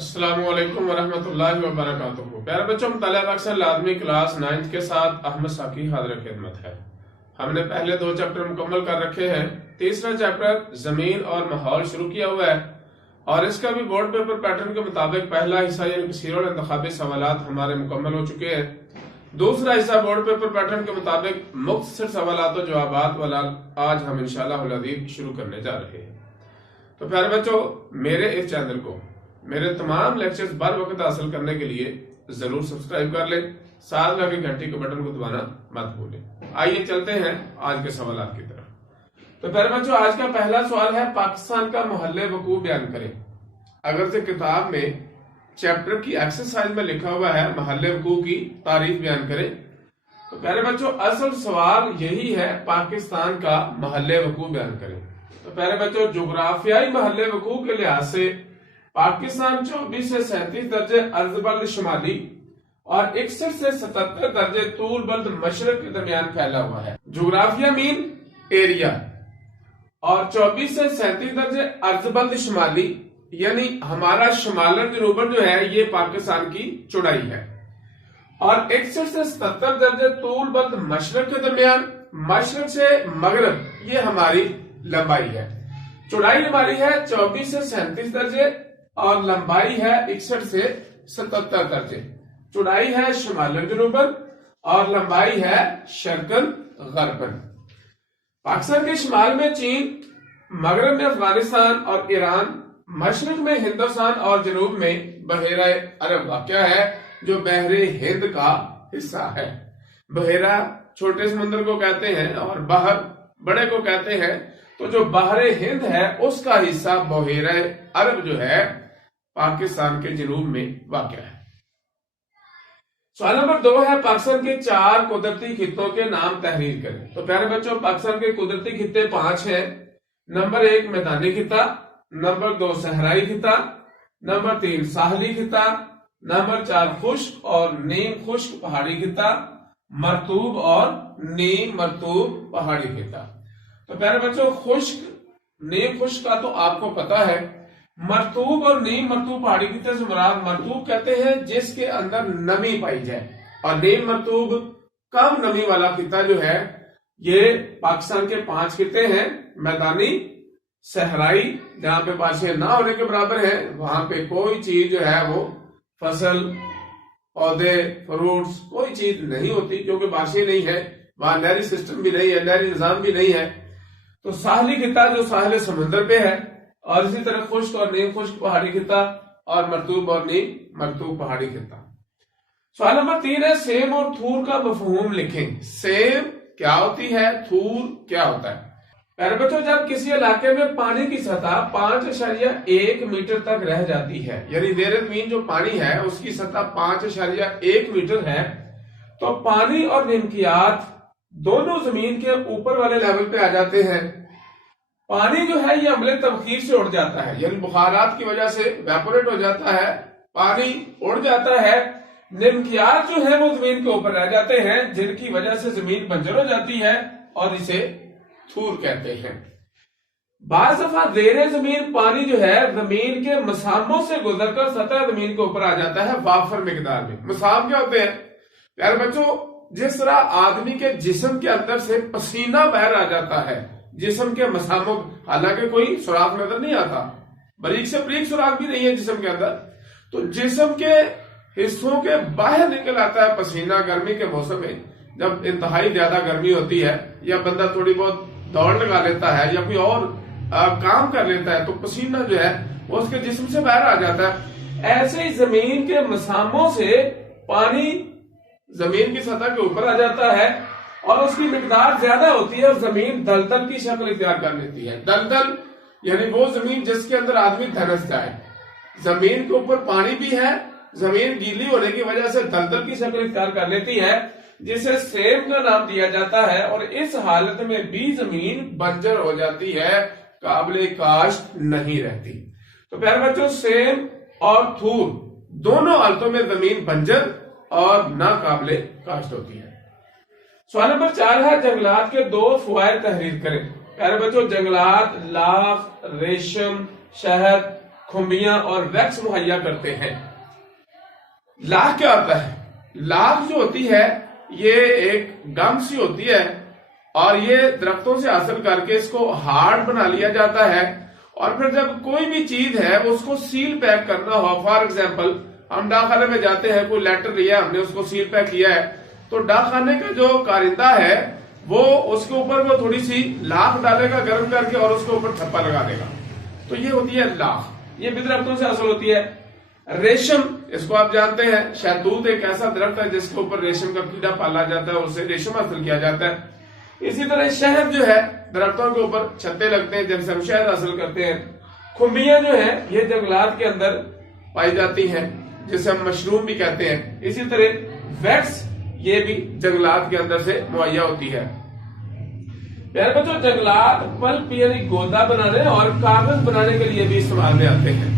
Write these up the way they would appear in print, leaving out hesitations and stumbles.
السلام علیکم ورحمۃ اللہ وبرکاتہ۔ پیارے بچوں، مطالعہ اکثر لازمی کلاس 9 کے ساتھ احمد ساکی حاضر خدمت ہے۔ ہم نے پہلے 2 چیپٹر مکمل کر رکھے ہیں۔ تیسرا چیپٹر زمین اور ماحول شروع کیا ہوا ہے اور اس کا بھی بورڈ پیپر پیٹرن کے مطابق پہلا حصہ یعنی کثیر الانتخابی سوالات ہمارے مکمل ہو چکے ہیں۔ دوسرا حصہ بورڈ پیپر پیٹرن کے مطابق مختصر سوالات و جوابات والا آج ہم انشاءاللہ العزیز شروع کرنے جا رہے ہیں۔ تو پیارے بچوں، میرے اس چینل کو میرے تمام لیکچرز بر وقت حاصل کرنے کے لیے ضرور سبسکرائب کر لیں، ساتھ لگے گھنٹی کے بٹن کو دبانا مت بھولیں۔ آئیے چلتے ہیں آج کے سوالات کی طرف۔ تو پیارے بچوں، آج کا پہلا سوال ہے پاکستان کا محل وقوع بیان کریں۔ اگر سے کتاب میں چیپٹر کی ایکسرسائز میں لکھا ہوا ہے محل وقوع کی تعریف بیان کریں، تو پیارے بچوں اصل سوال یہی ہے پاکستان کا محل وقوع بیان کریں۔ تو پیارے بچوں، جغرافیائی محل وقوع کے لحاظ سے پاکستان 24 سے 37 درجے عرض بلد شمالی اور 61 سے 77 درجے طول بلد مشرق کے درمیان پھیلا ہوا ہے۔ جغرافیہ مین ایریا اور 24 سے 37 درجے عرض بلد شمالی یعنی ہمارا شمالن جنوبن جو ہے یہ پاکستان کی چوڑائی ہے، اور 61 سے 77 درجے طول بلد مشرق کے درمیان، مشرق سے مغرب یہ ہماری لمبائی ہے۔ چوڑائی ہماری ہے 24 سے 37 درجے اور لمبائی ہے 61 سے 77 درجے۔ چوڑائی ہے شمالن جنوبن اور لمبائی ہے شرقن غربن۔ پاکستان کے شمال میں چین، مغرب میں افغانستان اور ایران، مشرق میں ہندوستان اور جنوب میں بحیرہ عرب واقع ہے جو بحر ہند کا حصہ ہے۔ بحیرہ چھوٹے سمندر کو کہتے ہیں اور بحر بڑے کو کہتے ہیں، تو جو بحر ہند ہے اس کا حصہ بحیرہ عرب جو ہے پاکستان کے جنوب میں واقع ہے۔ سوال نمبر 2 ہے پاکستان کے 4 قدرتی خطوں کے نام تحریر کریں۔ تو پیارے بچوں، پاکستان کے قدرتی خطے 5 ہیں۔ نمبر 1 میدانی خطہ، نمبر 2 صحرائی خطہ، نمبر 3 ساحلی خطہ، نمبر 4 خشک اور نیم خشک پہاڑی خطہ، مرطوب اور نیم مرطوب پہاڑی خطہ۔ تو پیارے بچوں، خشک نیم خشک کا تو آپ کو پتا ہے۔ مرطوب اور نیم مرطوب پہاڑی خطے سے مراد مرطوب کہتے ہیں جس کے اندر نمی پائی جائے، اور نیم مرطوب کم نمی والا خطہ جو ہے یہ پاکستان کے 5 خطے ہیں۔ میدانی، صحرائی جہاں پہ بارشیں نہ ہونے کے برابر ہے، وہاں پہ کوئی چیز جو ہے وہ فصل، پودے، فروٹس کوئی چیز نہیں ہوتی کیونکہ بارشیں نہیں ہے، وہاں نہری سسٹم بھی نہیں ہے، نہری نظام بھی نہیں ہے۔ تو ساحلی خطہ جو ساحل سمندر پہ ہے، اور اسی طرح خشک اور نیم خشک پہاڑی خطہ اور مرطوب اور نیم مرطوب پہاڑی خطہ۔ سوال نمبر 3 ہے سیم اور تھور کا مفہوم لکھیں۔ سیم کیا ہوتی ہے، تھور کیا ہوتا ہے؟ پیارے بچوں، جب کسی علاقے میں پانی کی سطح 5.1 میٹر تک رہ جاتی ہے، یعنی زیر زمین جو پانی ہے اس کی سطح 5.1 میٹر ہے، تو پانی اور نمکیات دونوں زمین کے اوپر والے لیول پہ آ جاتے ہیں۔ پانی جو ہے یہ عملے تبخیر سے اڑ جاتا ہے، یعنی بخارات کی وجہ سے ویپوریٹ ہو جاتا ہے، پانی اڑ جاتا ہے۔ نمکیات جو ہے وہ زمین کے اوپر رہ جاتے ہیں جن کی وجہ سے زمین بنجر ہو جاتی ہے اور اسے تھور کہتے ہیں۔ بعض دفعہ زیر زمین پانی جو ہے زمین کے مساموں سے گزر کر سطح زمین کے اوپر آ جاتا ہے وافر مقدار میں۔ مسام کیا ہوتے ہیں؟ پیارے بچوں، جس طرح آدمی کے جسم کے اندر سے پسینہ باہر آ جاتا ہے جسم کے مساموں، حالانکہ کوئی سوراخ نظر نہیں آتا، باریک سے باریک سوراخ بھی نہیں ہے جسم کے اندر، تو جسم کے حصوں کے باہر نکل آتا ہے پسینہ گرمی کے موسم میں۔ جب انتہائی زیادہ گرمی ہوتی ہے یا بندہ تھوڑی بہت دوڑ لگا لیتا ہے یا کوئی اور کام کر لیتا ہے تو پسینہ جو ہے وہ اس کے جسم سے باہر آ جاتا ہے۔ ایسے ہی زمین کے مساموں سے پانی زمین کی سطح کے اوپر آ جاتا ہے اور اس کی مقدار زیادہ ہوتی ہے اور زمین دلدل کی شکل اختیار کر لیتی ہے۔ دلدل یعنی وہ زمین جس کے اندر آدمی دھنس جائے۔ زمین کے اوپر پانی بھی ہے، زمین گیلی ہونے کی وجہ سے دلدل کی شکل اختیار کر لیتی ہے جسے سیم کا نام دیا جاتا ہے، اور اس حالت میں بھی زمین بنجر ہو جاتی ہے، قابل کاشت نہیں رہتی۔ تو پیارے بچوں، سیم اور تھور دونوں حالتوں میں زمین بنجر اور ناقابل کاشت ہوتی ہے۔ سوال نمبر 4 ہے جنگلات کے 2 فوائد تحریر کریں۔ پیارے بچوں، جنگلات لاخ، ریشم، شہد، खुम्बियां और वैक्स मुहैया करते हैं। लाख क्या होता है? लाख जो होती है ये एक गम सी होती है और ये दरख्तों से हासिल करके इसको हार्ड बना लिया जाता है और फिर जब कोई भी चीज है उसको सील पैक करना हो, फॉर एग्जाम्पल हम डाकखाने में जाते हैं, कोई लेटर लिया हमने, उसको सील पैक किया है, तो डाकखाने का जो कारिंदा है वो उसके ऊपर वो थोड़ी सी लाख डालेगा गर्म करके और उसके ऊपर थप्पा लगा देगा। तो ये होती है लाख, ये भी दरख्तों से हासिल होती है। रेशम, इसको आप जानते हैं, शहतूत एक ऐसा दरख्त है जिसके ऊपर रेशम का कीड़ा पाला जाता है, उससे रेशम हासिल किया जाता है। इसी तरह शहद जो है, दरख्तों के ऊपर छत्ते लगते हैं जिनसे हम शहद हासिल करते हैं। खुम्बियां जो है ये जंगलात के अंदर पाई जाती हैं जिसे हम मशरूम भी कहते हैं। इसी तरह वैक्स ये भी जंगलात के अंदर से मुहैया होती है। प्यारे बच्चों, जंगलात पल्प यानी गोदा बनाने और कागज बनाने के लिए भी इस्तेमाल में आते हैं।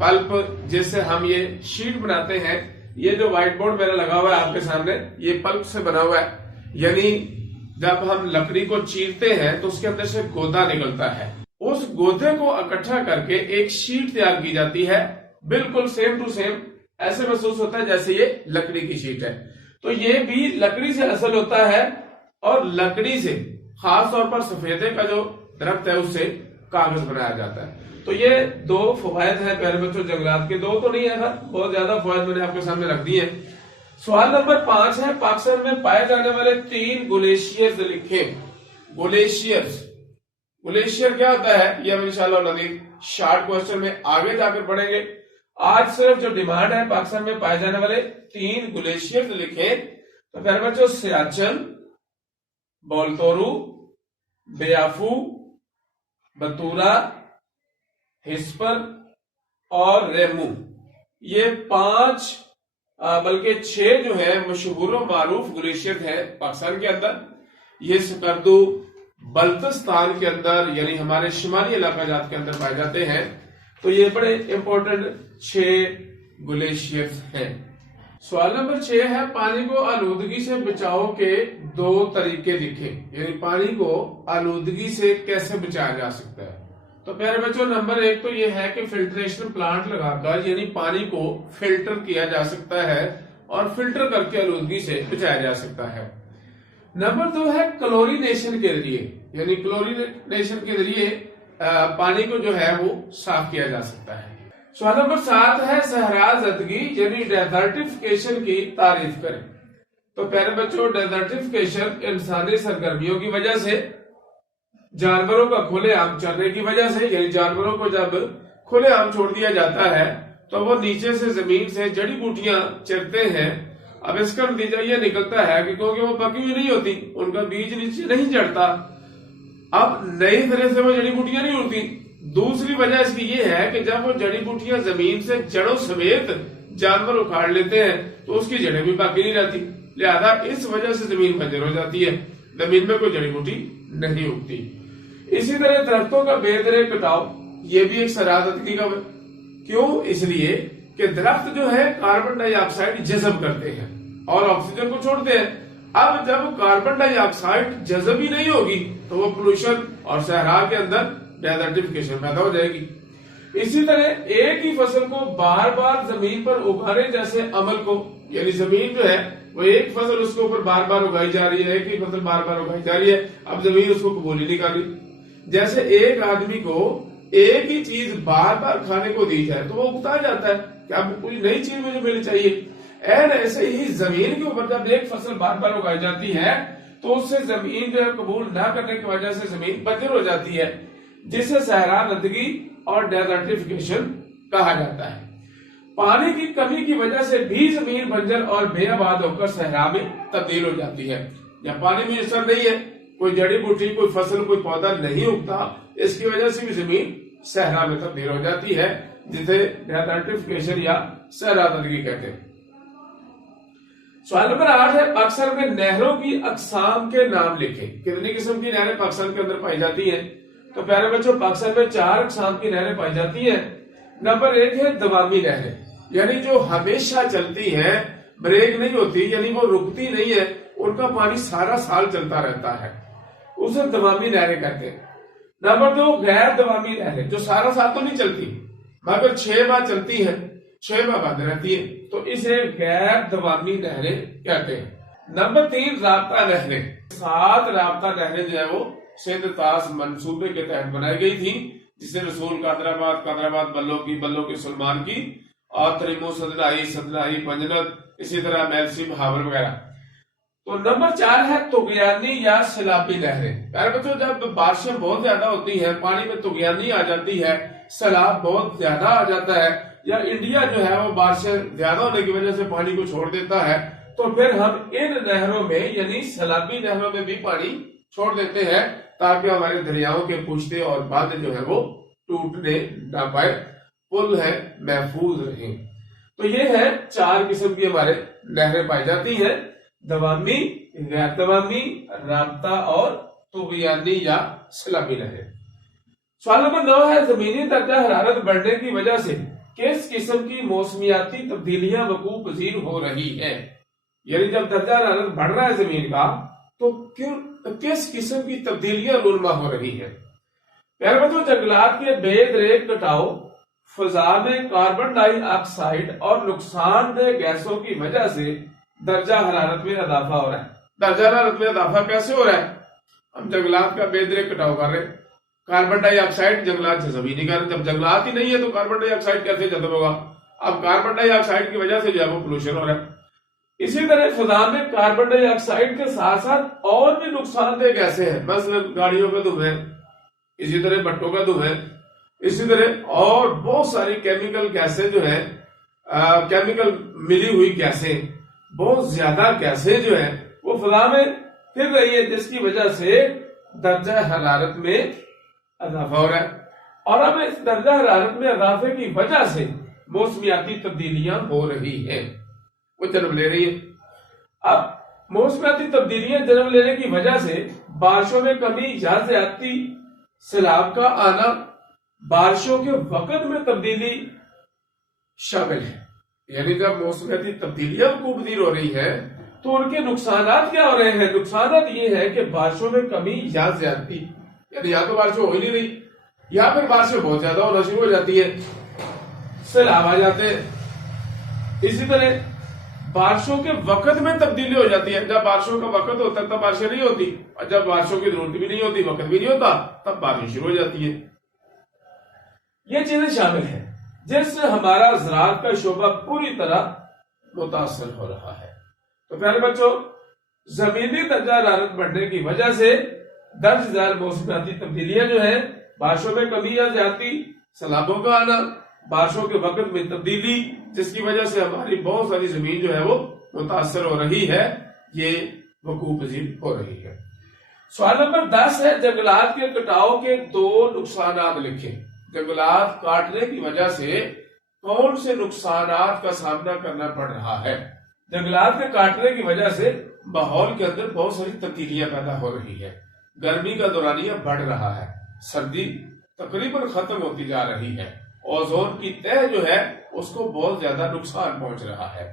पल्प जिससे हम ये शीट बनाते हैं, ये जो व्हाइट बोर्ड मेरा लगा हुआ है आपके सामने, ये पल्प से बना हुआ है, यानी जब हम लकड़ी को चीरते हैं तो उसके अंदर से गोदा निकलता है, उस गोदे को इकट्ठा करके एक शीट तैयार की जाती है, बिल्कुल सेम टू सेम ऐसे महसूस होता है जैसे ये लकड़ी की शीट है। तो ये भी लकड़ी से हासिल होता है और लकड़ी से, खास तौर पर सफेदे का जो दरख्त है उससे कागज बनाया जाता है। तो ये दो फवायद हैं प्यारे बच्चों जंगलात के, दो तो नहीं है, बहुत ज्यादा फवायद मैंने आपके सामने रख दिए हैं। सवाल नंबर 5 है, पाकिस्तान में पाए जाने वाले 3 ग्लेशियर्स लिखें। ग्लेशियर्स, ग्लेशियर क्या होता है ये हम इंशाल्लाह शॉर्ट क्वेश्चन में आगे जाकर पढ़ेंगे। आज सिर्फ जो डिमांड है पाकिस्तान में पाए जाने वाले 3 ग्लेशियर्स लिखें। तो प्यारे बच्चों, सियाचिन, बोलतोरू, बेयाफू, बतूरा, हिस्पर और रेमू, ये 5 बल्कि 6 जो है मशहूर और मारूफ ग्लेशियर है पाकिस्तान के अंदर। ये स्कर्दू बल्तिस्तान के अंदर यानी हमारे शिमाली इलाका जात के अंदर पाए जाते हैं। तो ये बड़े इंपॉर्टेंट 6 ग्लेशियर्स हैं। सवाल नंबर 6 है, पानी को आलूदगी से बचाव के 2 तरीके लिखें, यानी पानी को आलूदगी से कैसे बचाया जा सकता है। तो प्यारे बच्चों, नंबर 1 तो ये है कि फिल्ट्रेशन प्लांट लगाकर यानी पानी को फिल्टर किया जा सकता है और फिल्टर करके आलूदगी से बचाया जा सकता है। नंबर 2 है क्लोरीनेशन के जरिए, यानी क्लोरीनेशन के जरिए पानी को जो है वो साफ किया जा सकता है। सवाल नंबर 7 है, सहराजदगी यानी डेजर्टिफिकेशन की तारीफ करें। तो प्यारे बच्चों, डेजर्टिफिकेशन इंसानी सरगर्मियों की वजह से, जानवरों का खुलेआम चरने की वजह से, यानी जानवरों को जब खुलेआम छोड़ दिया जाता है तो वो नीचे से जमीन से जड़ी बूटियां चरते हैं। अब इसका नतीजा ये निकलता है कि क्योंकि वो पकी हुई नहीं होती, उनका बीज नीचे नहीं चढ़ता, अब नई तरह से वो जड़ी बूटियां नहीं उड़ती। दूसरी वजह इसकी ये है कि जब वो जड़ी बूटियां जमीन से जड़ों समेत जानवर उखाड़ लेते हैं तो उसकी जड़ें भी बाकी नहीं रहती, लिहाजा इस वजह से जमीन बंजर हो जाती है, जमीन में कोई जड़ी बूटी नहीं उगती। इसी तरह दरख्तों का बेदरे कटाव, ये भी एक सहराजदगी का, क्यों? इसलिए कि दरख्त जो है कार्बन डाइऑक्साइड जज़ब करते हैं और ऑक्सीजन को छोड़ते हैं। अब जब कार्बन डाइऑक्साइड जज़ब ही नहीं होगी तो वो पोल्यूशन और सहरा के अंदर डेजर्टिफिकेशन पैदा हो जाएगी। इसी तरह एक ही फसल को बार बार जमीन पर उगाने जैसे अमल को, यानी जमीन जो है वो एक फसल उसके ऊपर बार बार उगाई जा रही है, एक ही फसल बार बार उगाई जा रही है, अब जमीन उसको कबूल ही नहीं कर रही। जैसे एक आदमी को एक ही चीज बार बार खाने को दी जाए तो वो उगता जाता है कि अब कोई नई चीज मुझे मिलनी चाहिए। ऐसे ही जमीन के ऊपर जब एक फसल बार बार उगाई जाती है तो उससे जमीन जो है कबूल न करने की वजह से जमीन बंजर हो जाती है, जिसे सहराजदगी और डेजर्टिफिकेशन कहा जाता है। पानी की कमी की वजह से भी जमीन बंजर और बेआबाद होकर सहरा में तब्दील हो जाती है। जब पानी मुयसर नहीं है, कोई जड़ी बूटी, कोई फसल, कोई पौधा नहीं उगता, इसकी वजह से भी जमीन सहरा में तब्दील हो जाती है, जिसे डेजर्टिफिकेशन या सहराजदगी कहते हैं। सवाल नंबर 8 है, पाकिस्तान में नहरों की अकसाम के नाम लिखें। कितनी किस्म की नहरें पाकिस्तान के अंदर पाई जाती हैं? तो प्यारे बच्चों, पाकिस्तान में 4 अकसाम की नहरें पाई जाती हैं। नंबर 1 है दवामी नहरें, यानी जो हमेशा चलती हैं, ब्रेक नहीं होती, यानी वो रुकती नहीं है, उनका पानी सारा साल चलता रहता है, उसे दवामी नहरें कहते हैं। नंबर 2 गैर दवामी नहरें, जो सारा साल तो नहीं चलती मगर 6 माह चलती है, 6 माह बंद रहती है, तो इसे गैर दवामी नहरें कहते हैं। नंबर 3 राबता नहरें। 7 राबता नहरें जो है वो सिंध तास मंसूबे के तहत बनाई गई थी, जिसे रसूल कादराबाद बल्लो की सुलमान की और तरीमो सदनाई पंजनत, इसी तरह मैलसी बहावर वगैरह। तो नंबर 4 है तुगयानी या सैलाबी नहरें। प्यारे बच्चों, जब बारिशें बहुत ज्यादा होती है, पानी में तुगयानी आ जाती है, सैलाब बहुत ज्यादा आ जाता है, या इंडिया जो है वो बारिशें ज्यादा होने की वजह से पानी को छोड़ देता है, तो फिर हम इन नहरों में यानी सैलाबी नहरों में भी पानी छोड़ देते हैं, ताकि हमारे दरियाओं के पुश्ते और बांध जो है वो टूटने ना पाए, पुल है महफूज रहे। तो ये है 4 किस्म की हमारे नहरें पाई जाती हैं, दवामी, गैर दवामी, राबता और तुगयानी या सैलाबी नहरें। सवाल नंबर 9 है जमीनी दर्जा हरारत बढ़ने की वजह से किस किस्म की मौसमियाती तब्दीलियां वकूअ पजीर हो रही है। यानी जब दर्जा हरारत बढ़ रहा है जमीन का, तो किस किस्म की तब्दीलियां रूनमा हो रही है। प्यारे बच्चों, जंगलात के बेदरेक कटाव, फजा में कार्बन डाइऑक्साइड और नुकसानदेह गैसों की वजह से दर्जा हरारत में इजाफा हो रहा है। दर्जा हरारत में इजाफा कैसे हो रहा है? हम जंगलात का बेदरेक कटाव कर रहे हैं, कार्बन डाइऑक्साइड जंगलात से जमीनी कर, जब जंगलात ही नहीं है तो कार्बन डाइऑक्साइड कैसे खत्म होगा? अब कार्बन डाइऑक्साइड की वजह से जो है वो पोल्यूशन हो रहा है। इसी तरह फजा में कार्बन डाइऑक्साइड के साथ साथ और भी नुकसानदेह गैसें हैं, मसलन गाड़ियों का धुएं, इसी तरह भट्टों का धुएं, इसी तरह और बहुत सारी केमिकल गैसें जो है, केमिकल मिली हुई गैसें, बहुत ज्यादा गैसें जो है वो फजा में फिर रही है, जिसकी वजह से दर्जा हरारत में इजाफा हो रहा है। और अब इस दर्जा हरारत में इजाफे की वजह से मौसमियाती तब्दीलियां हो रही हैं, वो जन्म ले रही है। अब मौसमियाती तब्दीलियां जन्म लेने की वजह से बारिशों में कमी या ज्यादती, सैलाब का आना, बारिशों के वक्त में तब्दीली शामिल है। यानी जब मौसमियाती तब्दीलियां वकूअ हो रही है तो उनके नुकसानात क्या हो रहे हैं? नुकसानात ये है कि बारिशों में कमी या ज्यादती, यानी या तो बारिशें हो ही नहीं रही, या फिर बारिशें बहुत ज्यादा होना शुरू हो जाती है, सैलाब आ जाते हैं। इसी तरह बारिशों के वक्त में तब्दीली हो जाती है। जब बारिशों का वक्त होता है तब बारिशें नहीं होती, और जब बारिशों की जरूरत भी नहीं होती, वक्त भी नहीं होता, तब बारिश शुरू हो जाती है। ये चीजें शामिल है जिससे हमारा ज़राअत का शोबा पूरी तरह मुतासर हो रहा है। तो प्यारे बच्चों, जमीनी दर्जा हरारत बढ़ने की वजह से दर्ज झैल मौसमियाती तब्दीलियां जो है, बारिशों में कमी या ज्यादती, सैलाबों का आना, बारिशों के वक्त में तब्दीली, जिसकी वजह से हमारी बहुत सारी जमीन जो है वो मुतासर हो रही है, ये वकूअ पजीर हो रही है। सवाल नंबर 10 है जंगलात के कटाव के 2 नुकसानात लिखें। जंगलात काटने की वजह से कौन से नुकसानात का सामना करना पड़ रहा है? जंगलात के काटने की वजह से माहौल के अंदर बहुत सारी तब्दीलियां पैदा हो रही है। गर्मी का दौरानिया बढ़ रहा है, सर्दी तकरीबन खत्म होती जा रही है, ओजोन की तह जो है उसको बहुत ज्यादा नुकसान पहुंच रहा है।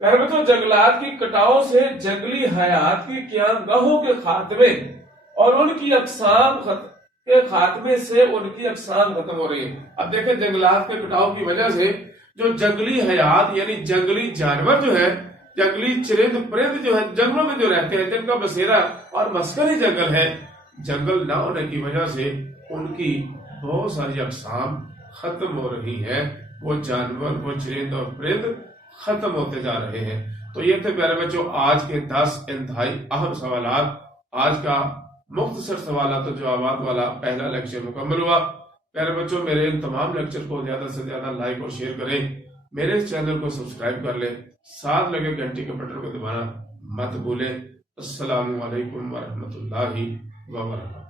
तो जंगलात की कटाव से जंगली हयात की क़यामगाहों के खात्मे और उनकी अक़साम के खात्मे से उनकी अक़साम खत्म हो रही है। अब देखें, जंगलात के कटाव की वजह से जो जंगली हयात यानी जंगली जानवर जो है, जंगली चरिंद परिंद जो है, जंगलों में जो रहते हैं, जिनका बसेरा और मस्कन ही जंगल है, जंगल न होने की वजह से उनकी बहुत सारी अक़साम खत्म हो रही है। वो जानवर, वो चरिंद और परिंद खत्म होते जा रहे हैं। तो ये थे प्यारे बच्चों आज के 10 इंतहाई अहम सवालात। आज का मुख्तसर सवालात और जवाबात वाला पहला लेक्चर मुकम्मल हुआ। प्यारे बच्चों, मेरे इन तमाम लेक्चर को ज्यादा से ज्यादा लाइक और शेयर करें, मेरे इस चैनल को सब्सक्राइब कर लें, साथ लगे घंटी के बटन को दबाना मत भूलें। अस्सलामु अलैकुम वरहमतुल्लाहि वबरकातुहू।